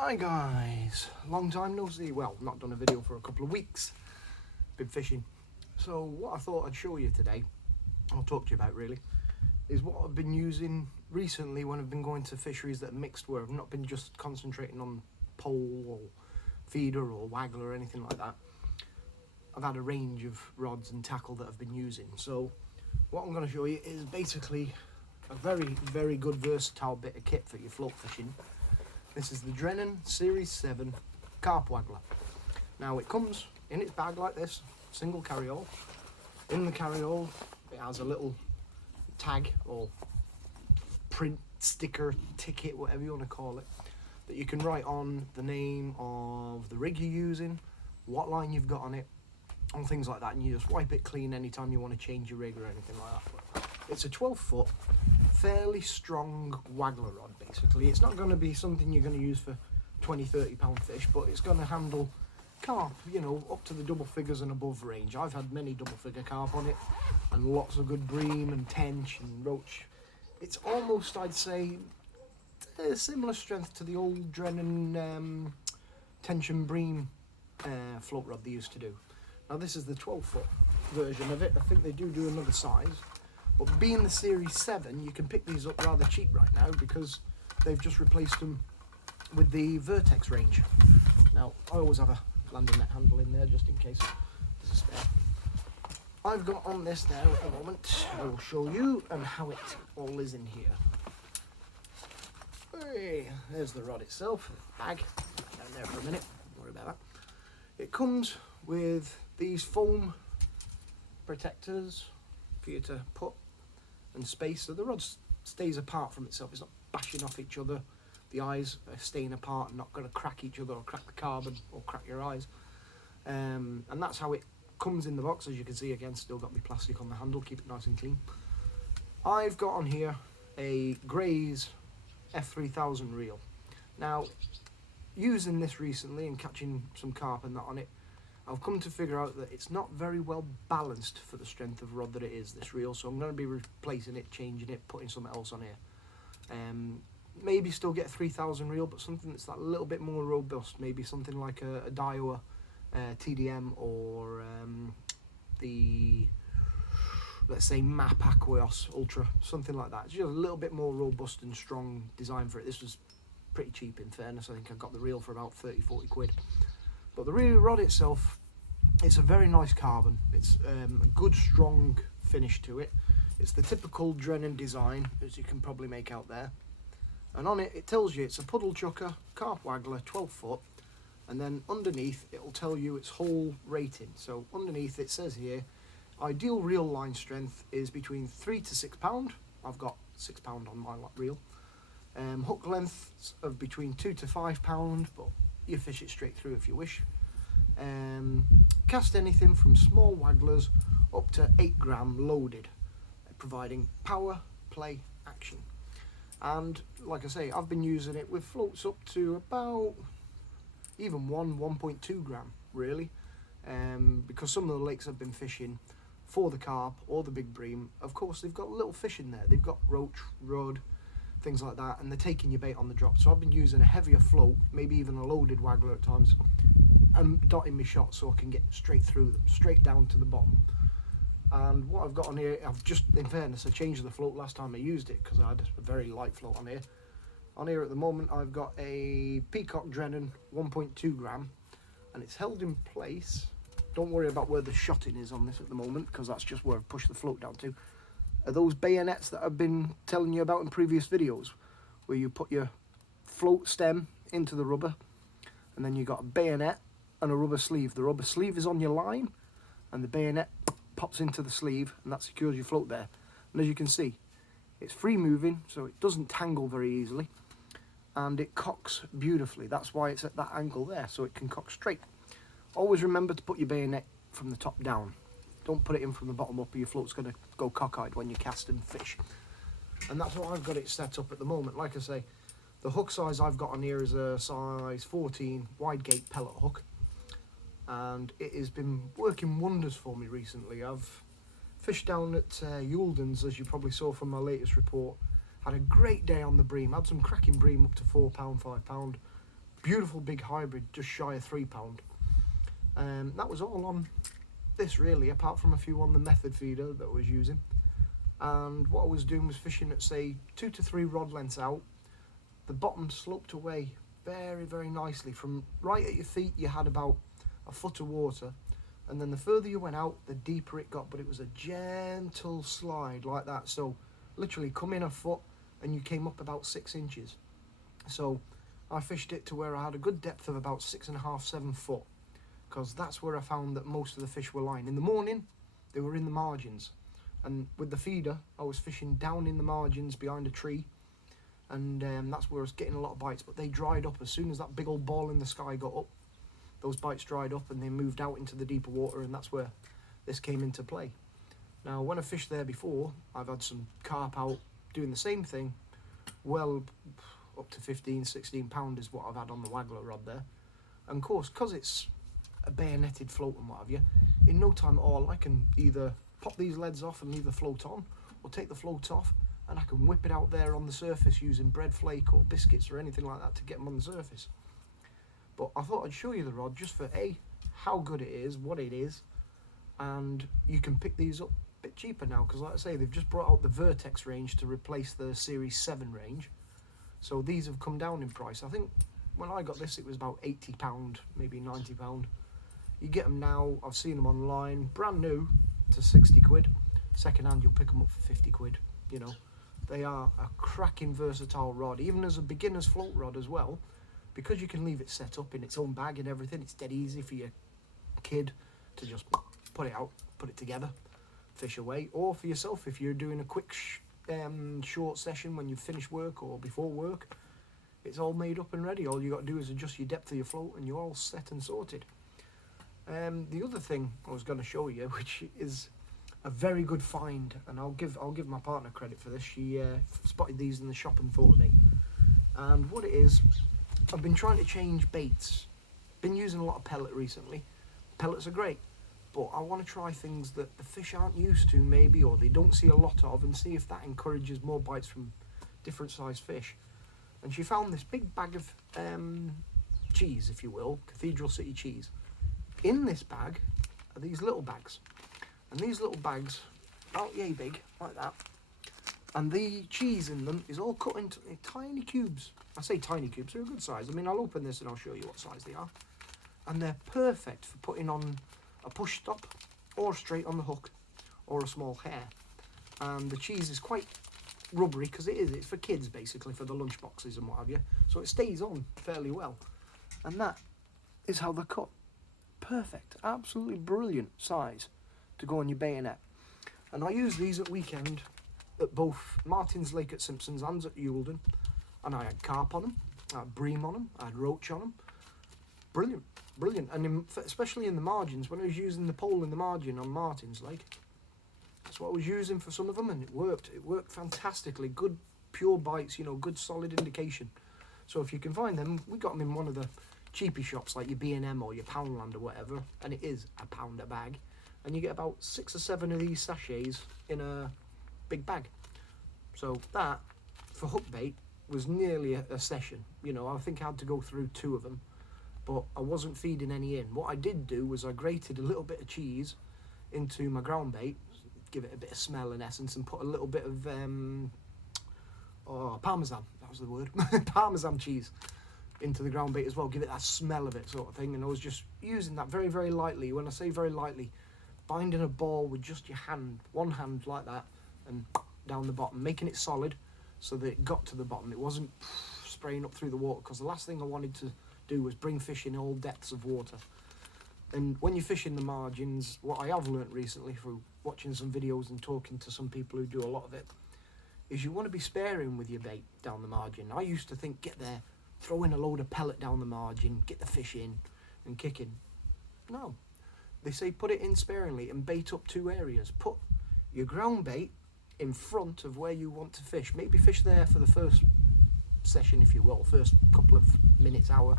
Hi guys, long time no see. Well, not done a video for a couple of weeks. Been fishing. So what I thought I'd show you today, I'll talk to you about really, is what I've been using recently when I've been going to fisheries that are mixed, where I've not been just concentrating on pole or feeder or waggler or anything like that. I've had a range of rods and tackle that I've been using. So what I'm going to show you is basically a very good versatile bit of kit for your float fishing. This is the Drennan Series 7 carp waggler. Now it comes in its bag like this, single carry-all. In the carry-all it has a little tag or print, sticker, ticket, whatever you want to call it, that you can write on the name of the rig you're using, what line you've got on it, and things like that, and you just wipe it clean anytime you want to change your rig or anything like that. It's a 12-foot fairly strong waggler rod. Basically it's not going to be something you're going to use for 20-30 pound fish, but it's going to handle carp, you know, up to the double figures and above range. I've had many double figure carp on it and lots of good bream and tench and roach. It's almost, I'd say, a similar strength to the old Drennan tension bream float rod they used to do. Now this is the 12-foot version of it. I think they do another size. But being the Series 7, you can pick these up rather cheap right now because they've just replaced them with the Vertex range. Now, I always have a landing net handle in there just in case there's a spare. I've got on this now at the moment. I will show you and how it all is in here. Hey, there's the rod itself, bag, down there for a minute, don't worry about that. It comes with these foam protectors for you to put and space, so the rod stays apart from itself. It's not bashing off each other. The eyes are staying apart and not going to crack each other or crack the carbon or crack your eyes. And that's how it comes in the box. As you can see, again, still got my plastic on the handle, keep it nice and clean. I've got on here a Gray's F3000 reel. Now, using this recently and catching some carp and that on it, I've come to figure out that it's not very well balanced for the strength of rod that it is, this reel, so I'm going to be replacing it, changing it, putting something else on here. Maybe still get a 3000 reel, but something that's that little bit more robust, maybe something like a Daiwa TDM or the, let's say, MAP Aqueos Ultra, something like that. It's just a little bit more robust and strong design for it. This was pretty cheap, in fairness. I think I got the reel for about 30-40 quid. But the reel rod itself, it's a very nice carbon. It's a good strong finish to it. It's the typical Drennan design, as you can probably make out there. And on it, it tells you it's a puddle chucker, carp waggler, 12 foot. And then underneath, it will tell you its whole rating. So underneath it says here, ideal reel line strength is between 3 to 6 pound. I've got 6 pound on my reel. Hook lengths of between 2 to 5 pound, but you fish it straight through if you wish. Cast anything from small wagglers up to 8 gram loaded, providing power, play, action. And like I say, I've been using it with floats up to about even 1.2 gram really, because some of the lakes I've been fishing for the carp or the big bream, of course they've got little fish in there. They've got roach, rudd, things like that, and they're taking your bait on the drop. So I've been using a heavier float, maybe even a loaded waggler at times, and dotting my shots so I can get straight through them, straight down to the bottom. And what I've got on here, I've just, in fairness, I changed the float last time I used it because I had a very light float on here. On here at the moment I've got a Peacock Drennan 1.2 gram, and it's held in place. Don't worry about where the shotting is on this at the moment, because that's just where I've pushed the float down to. Are those bayonets that I've been telling you about in previous videos, where you put your float stem into the rubber and then you got a bayonet and a rubber sleeve. The rubber sleeve is on your line and the bayonet pops into the sleeve, and that secures your float there. And as you can see, it's free moving, so it doesn't tangle very easily, and it cocks beautifully. That's why it's at that angle there, so it can cock straight. Always remember to put your bayonet from the top down. Don't put it in from the bottom up, or your float's going to go cockeyed when you cast and fish. And that's how I've got it set up at the moment. Like I say, the hook size I've got on here is a size 14 wide gate pellet hook, and it has been working wonders for me recently. I've fished down at Yuldens, as you probably saw from my latest report. Had a great day on the bream, had some cracking bream up to £4, £5, Beautiful big hybrid, just shy of £3. That was all on this really, apart from a few on the method feeder that I was using. And what I was doing was fishing at, say, 2 to 3 rod lengths out. The bottom sloped away very, very nicely. From right at your feet, you had about a foot of water. And then the further you went out, the deeper it got. But it was a gentle slide like that. So literally come in a foot and you came up about 6 inches. So I fished it to where I had a good depth of about 6.5, 7 foot. Because that's where I found that most of the fish were lying. In the morning, they were in the margins. And with the feeder, I was fishing down in the margins behind a tree. And that's where I was getting a lot of bites. But they dried up as soon as that big old ball in the sky got up. Those bites dried up and they moved out into the deeper water, and that's where this came into play. Now, when I fished there before, I've had some carp out doing the same thing. Well, up to 15, 16 pound is what I've had on the Waggler rod there. And of course, because it's a bayoneted float and what have you, in no time at all, I can either pop these leads off and leave the float on, or take the float off and I can whip it out there on the surface using bread flake or biscuits or anything like that to get them on the surface. But I thought I'd show you the rod just for how good it is, what it is, and you can pick these up a bit cheaper now, because like I say, they've just brought out the Vertex range to replace the Series 7 range. So these have come down in price. I think when I got this it was about £80, maybe £90. You get them now, I've seen them online, brand new to 60 quid. Second hand you'll pick them up for 50 quid, you know. They are a cracking versatile rod, even as a beginner's float rod as well. Because you can leave it set up in its own bag and everything, it's dead easy for your kid to just put it out, put it together, fish away. Or for yourself, if you're doing a quick short session when you finish work or before work, it's all made up and ready. All you got to do is adjust your depth of your float and you're all set and sorted. The other thing I was going to show you, which is a very good find, and I'll give my partner credit for this. She spotted these in the shop and thought of me. And what it is, I've been trying to change baits. Been using a lot of pellet recently. Pellets are great, but I want to try things that the fish aren't used to maybe, or they don't see a lot of, and see if that encourages more bites from different sized fish. And she found this big bag of cheese, if you will, Cathedral City cheese. In this bag are these little bags, and these little bags about yay big, like that, and the cheese in them is all cut into tiny cubes. I say tiny cubes, they're a good size. I mean, I'll open this and I'll show you what size they are. And they're perfect for putting on a push stop, or straight on the hook, or a small hair. And the cheese is quite rubbery, because it's for kids basically, for the lunch boxes and what have you, so it stays on fairly well. And that is how they're cut. Perfect, absolutely brilliant size to go on your bayonet. And I use these at weekend at both Martin's Lake at Simpsons and at Eulden, and I had carp on them, I had bream on them, I had roach on them. Brilliant, brilliant. And especially in the margins, when I was using the pole in the margin on Martin's Lake, that's what I was using for some of them, and it worked fantastically. Good pure bites, you know, good solid indication. So if you can find them, we got them in one of the cheapy shops like your B&M or your Poundland or whatever, and it is £1 a bag, and you get about 6 or 7 of these sachets in a big bag. So that, for hook bait, was nearly a session. You know, I think I had to go through 2 of them, but I wasn't feeding any in. What I did do was I grated a little bit of cheese into my ground bait, give it a bit of smell and essence, and put a little bit of parmesan, that was the word, parmesan cheese into the ground bait as well, give it that smell of it sort of thing. And I was just using that very, very lightly. When I say very lightly, binding a ball with just your hand, one hand like that, and down the bottom, making it solid so that it got to the bottom. It wasn't spraying up through the water, because the last thing I wanted to do was bring fish in all depths of water. And when you fish in the margins, what I have learnt recently through watching some videos and talking to some people who do a lot of it, is you want to be sparing with your bait down the margin. I used to think, get there, throw in a load of pellet down the margin, get the fish in and kick in. No, they say put it in sparingly and bait up 2 areas. Put your ground bait in front of where you want to fish. Maybe fish there for the first session, if you will, first couple of minutes, hour,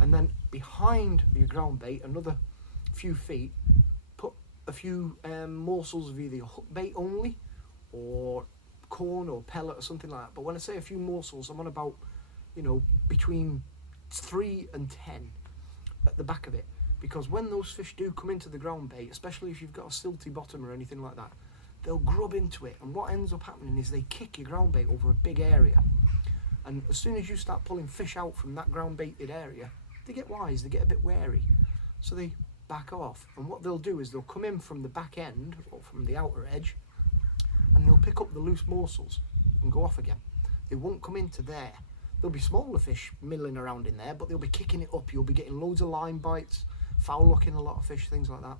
and then behind your ground bait, another few feet, put a few morsels of either your hook bait only, or corn or pellet or something like that. But when I say a few morsels, I'm on about, you know, between 3 and 10 at the back of it, because when those fish do come into the ground bait, especially if you've got a silty bottom or anything like that, they'll grub into it, and what ends up happening is they kick your ground bait over a big area, and as soon as you start pulling fish out from that ground baited area, they get wise, they get a bit wary, so they back off. And what they'll do is they'll come in from the back end or from the outer edge, and they'll pick up the loose morsels and go off again. They won't come into there. There'll be smaller fish milling around in there, but they'll be kicking it up. You'll be getting loads of line bites, foul looking a lot of fish, things like that.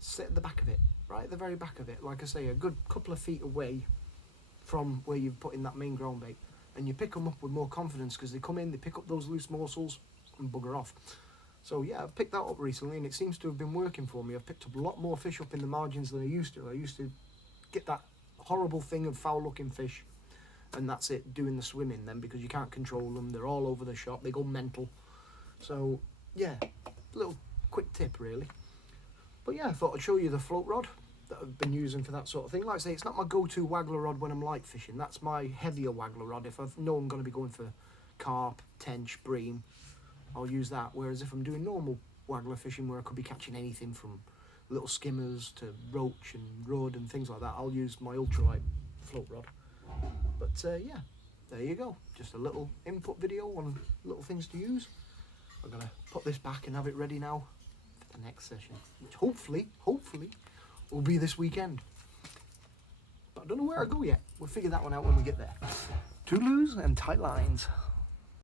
Sit at the back of it, right at the very back of it, like I say, a good couple of feet away from where you've put in that main ground bait, and you pick them up with more confidence because they come in, they pick up those loose morsels and bugger off. So yeah, I've picked that up recently and it seems to have been working for me. I've picked up a lot more fish up in the margins than I used to. I used to get that horrible thing of foul looking fish, and that's it, doing the swimming then, because you can't control them, they're all over the shop, they go mental. So yeah, little quick tip really. But yeah, I thought I'd show you the float rod that I've been using for that sort of thing. Like I say, it's not my go-to Waggler rod when I'm light fishing. That's my heavier Waggler rod. If I know I'm going to be going for carp, tench, bream, I'll use that. Whereas if I'm doing normal Waggler fishing where I could be catching anything from little skimmers to roach and rudd and things like that, I'll use my ultralight float rod. But yeah, there you go. Just a little input video on little things to use. I'm going to put this back and have it ready now for the next session, which hopefully will be this weekend. But I don't know where I go yet. We'll figure that one out when we get there. Toodaloos and tight lines.